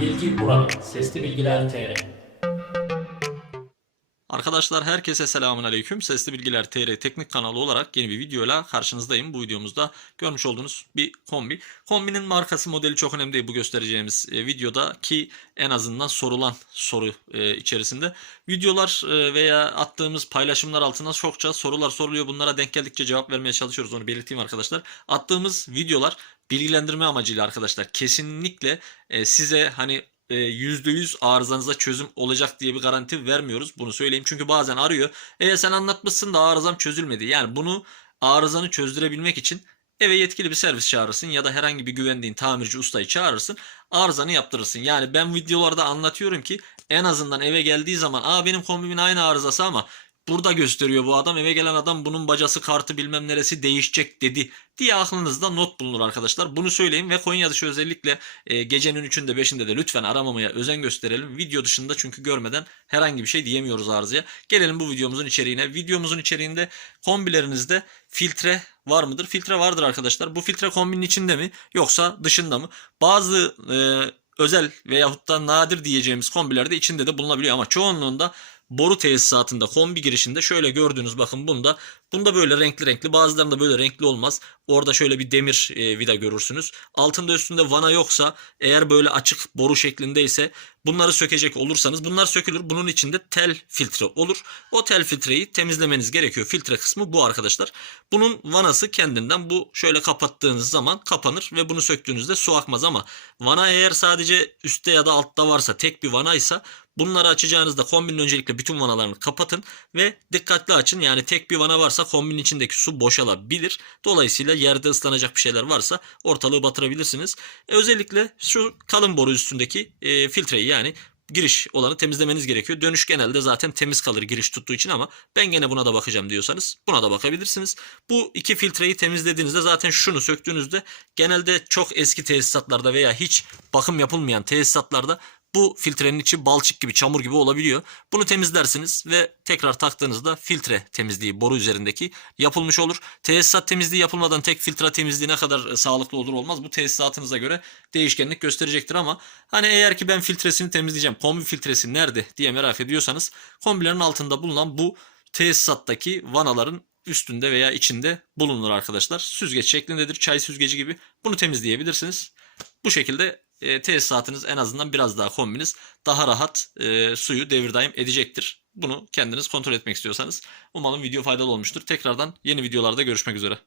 Bilgi burada. Sesli Bilgiler TR. Arkadaşlar herkese selamun aleyküm. Sesli Bilgiler TR teknik kanalı olarak yeni bir videoyla karşınızdayım. Bu videomuzda görmüş olduğunuz bir kombi. Kombinin markası modeli çok önemli değil bu göstereceğimiz e, videoda ki en azından sorulan soru e, içerisinde. Videolar e, veya attığımız paylaşımlar altına çokça sorular soruluyor. Bunlara denk geldikçe cevap vermeye çalışıyoruz onu belirteyim arkadaşlar. Attığımız videolar bilgilendirme amacıyla arkadaşlar kesinlikle e, size hani e, %100 arızanıza çözüm olacak diye bir garanti vermiyoruz. Bunu söyleyeyim. Çünkü bazen arıyor. E sen anlatmışsın da arızam çözülmedi. Yani bunu arızanı çözdürebilmek için eve yetkili bir servis çağırırsın ya da herhangi bir güvendiğin tamirci ustayı çağırırsın. Arızanı yaptırırsın. Yani ben videolarda anlatıyorum ki en azından eve geldiği zaman aa benim kombimin aynı arızası ama burada gösteriyor bu adam eve gelen adam bunun bacası kartı bilmem neresi değişecek dedi diye aklınızda not bulunur arkadaşlar. Bunu söyleyeyim ve Konya dışı özellikle e, gecenin 3'ünde 5'inde de lütfen aramamaya özen gösterelim. Video dışında çünkü görmeden herhangi bir şey diyemiyoruz arızaya. Gelelim bu videomuzun içeriğine. Videomuzun içeriğinde kombilerinizde filtre var mıdır? Filtre vardır arkadaşlar. Bu filtre kombinin içinde mi yoksa dışında mı? Bazı e, özel veyahut da nadir diyeceğimiz kombilerde içinde de bulunabiliyor ama çoğunluğunda boru tesisatında kombi girişinde şöyle gördüğünüz bakın bunda bunda böyle renkli renkli bazılarında böyle renkli olmaz. Orada şöyle bir demir e, vida görürsünüz. Altında üstünde vana yoksa eğer böyle açık boru şeklindeyse bunları sökecek olursanız bunlar sökülür. Bunun içinde tel filtre olur. O tel filtreyi temizlemeniz gerekiyor. Filtre kısmı bu arkadaşlar. Bunun vanası kendinden bu şöyle kapattığınız zaman kapanır ve bunu söktüğünüzde su akmaz ama vana eğer sadece üstte ya da altta varsa tek bir vanaysa Bunları açacağınızda kombinin öncelikle bütün vanalarını kapatın ve dikkatli açın. Yani tek bir vana varsa kombinin içindeki su boşalabilir. Dolayısıyla yerde ıslanacak bir şeyler varsa ortalığı batırabilirsiniz. Özellikle şu kalın boru üstündeki e, filtreyi yani giriş olanı temizlemeniz gerekiyor. Dönüş genelde zaten temiz kalır giriş tuttuğu için ama ben gene buna da bakacağım diyorsanız buna da bakabilirsiniz. Bu iki filtreyi temizlediğinizde zaten şunu söktüğünüzde genelde çok eski tesisatlarda veya hiç bakım yapılmayan tesisatlarda bu filtrenin içi balçık gibi çamur gibi olabiliyor. Bunu temizlersiniz ve tekrar taktığınızda filtre temizliği boru üzerindeki yapılmış olur. Tesisat temizliği yapılmadan tek filtre temizliği ne kadar e, sağlıklı olur olmaz. Bu tesisatınıza göre değişkenlik gösterecektir ama hani eğer ki ben filtresini temizleyeceğim kombi filtresi nerede diye merak ediyorsanız kombilerin altında bulunan bu tesisattaki vanaların üstünde veya içinde bulunur arkadaşlar. Süzgeç şeklindedir. Çay süzgeci gibi. Bunu temizleyebilirsiniz. Bu şekilde e, tesisatınız en azından biraz daha kombiniz daha rahat e, suyu devir daim edecektir. Bunu kendiniz kontrol etmek istiyorsanız umarım video faydalı olmuştur. Tekrardan yeni videolarda görüşmek üzere.